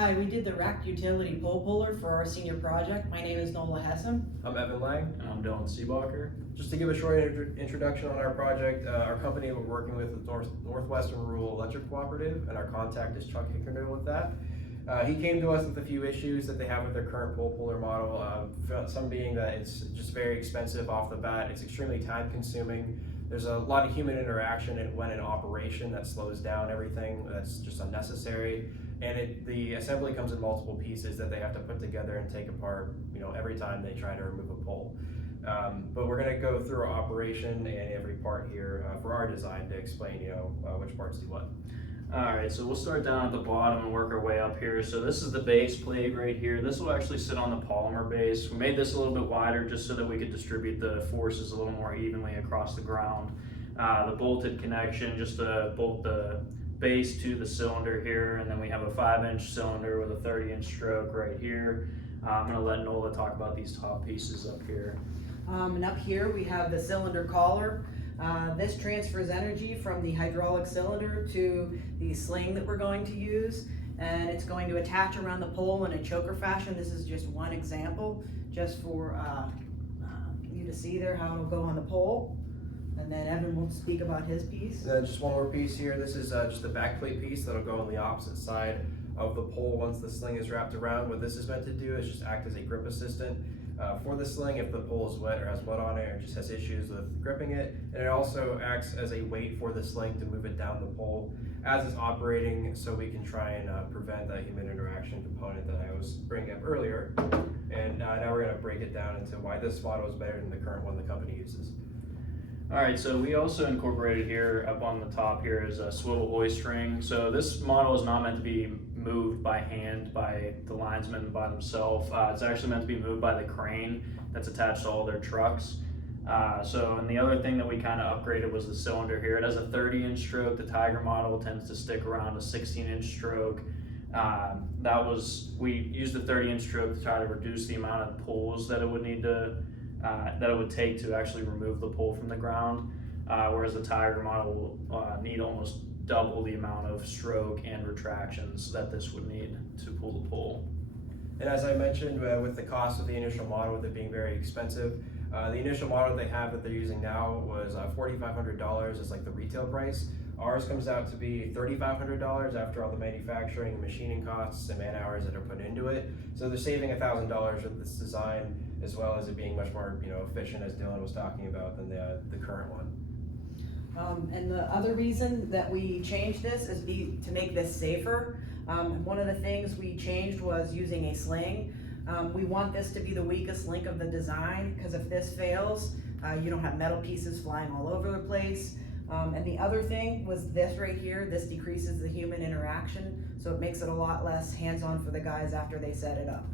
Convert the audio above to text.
Hi, we did the racked utility pole puller for our senior project. My name is Nola Hessom. I'm Evan Lang. And I'm Seebacher. Just to give a short introduction on our project, our company we're working with is Northwestern Rural Electric Cooperative, and our contact is Chuck Hickernell with that. He came to us with a few issues that they have with their current pole puller model, some being that it's just very expensive off the bat, it's extremely time consuming, there's a lot of human interaction when in operation that slows down everything, that's just unnecessary, and the assembly comes in multiple pieces that they have to put together and take apart, every time they try to remove a pole. But we're going to go through our operation and every part here for our design to explain, which parts do what. Alright, so we'll start down at the bottom and work our way up here. So this is the base plate right here. This will actually sit on the polymer base. We made this a little bit wider just so that we could distribute the forces a little more evenly across the ground. The bolted connection, just to bolt the base to the cylinder here, and then we have a 5-inch cylinder with a 30-inch stroke right here. I'm going to let Nola talk about these top pieces up here. And up here we have the cylinder collar. This transfers energy from the hydraulic cylinder to the sling that we're going to use, and it's going to attach around the pole in a choker fashion. This is just one example, just for you to see there how it'll go on the pole. And then Evan will speak about his piece. And then just one more piece here. This is just a backplate piece that'll go on the opposite side of the pole once the sling is wrapped around. What this is meant to do is just act as a grip assistant for the sling if the pole is wet or has mud on it or just has issues with gripping it. And it also acts as a weight for the sling to move it down the pole as it's operating, so we can try and prevent that human interaction component that I was bringing up earlier. And now we're going to break it down into why this model is better than the current one the company uses. Alright, so we also incorporated here up on the top here is a swivel hoist ring. So this model is not meant to be moved by hand by the linesmen by themselves. It's actually meant to be moved by the crane that's attached to all their trucks. And the other thing that we kind of upgraded was the cylinder here. It has a 30-inch stroke. The Tiger model tends to stick around a 16-inch stroke. We used the 30-inch stroke to try to reduce the amount of pulls that it would need to that it would take to actually remove the pole from the ground, whereas the Tiger model will need almost double the amount of stroke and retractions that this would need to pull the pole. And as I mentioned, with the cost of the initial model, with it being very expensive, the initial model they have that they're using now was $4,500 is like the retail price. Ours comes out to be $3,500 after all the manufacturing and machining costs and man hours that are put into it. So they're saving $1,000 with this design, as well as it being much more efficient, as Dylan was talking about, than the current one. And the other reason that we changed this is to make this safer. One of the things we changed was using a sling. We want this to be the weakest link of the design, because if this fails, you don't have metal pieces flying all over the place. And the other thing was this right here. This decreases the human interaction, so it makes it a lot less hands-on for the guys after they set it up.